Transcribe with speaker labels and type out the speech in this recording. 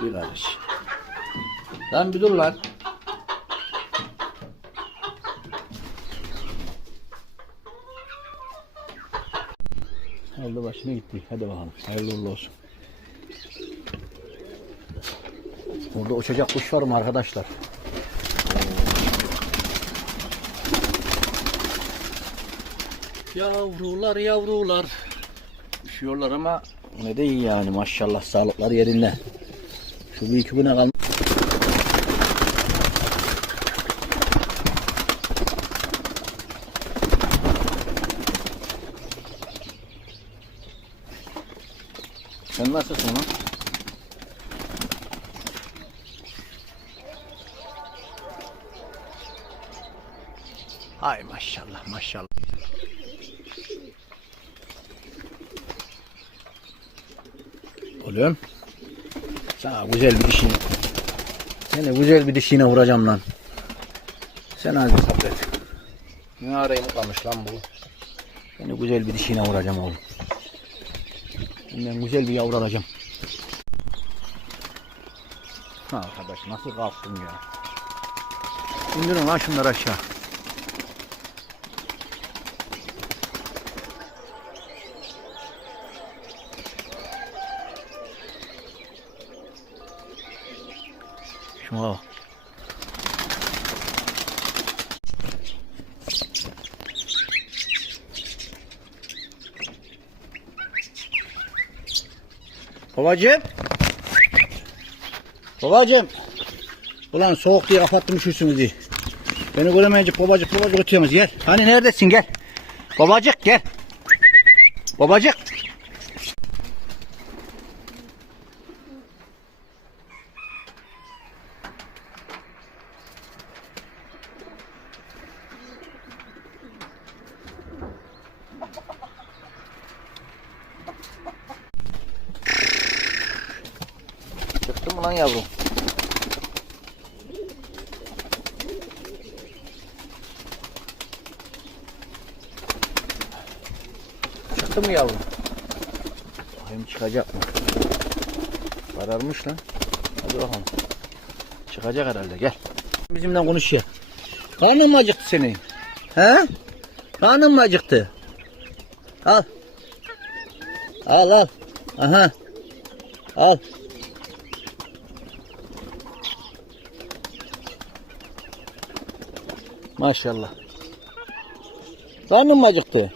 Speaker 1: Bir karış. Lan bir dur lan. Aldı başına gitti. Hadi bakalım. Hayırlı uğurlu olsun. Burada uçacak kuş var mı arkadaşlar? Yavrular yavrular. Üşüyorlar ama ne de iyi yani maşallah sağlıkları yerinde. Şu bir iki güne kalmış. Sen nasılsın lan? Ay maşallah maşallah. Oğlum. Sana güzel bir dişini. Seni güzel bir dişine vuracağım lan. Sen az bir sabret. Ne arayı mutlamış lan bu. Seni güzel bir dişine vuracağım oğlum. Ben güzel bir yavru alacağım. Arkadaş nasıl kalktım ya. İndirin lan şunları aşağı. Şuna bak. Babacım. Babacım. Ulan soğuk diye kapattım üşürsünüz diye. Beni göremeyince babacık babacık ötüyorsunuz gel. Hani neredesin gel. Babacık gel. Babacık. Mı lan yavrum? Çıktı mı yavrum? Bakayım çıkacak mı? Kararmış lan. Hadi bakalım. Çıkacak herhalde gel. Bizimle konuş ya. Karnın mı acıktı senin? He? Karnın mı acıktı? Al. Al al. Aha. Al. Maşallah. Karnın mı acıktı?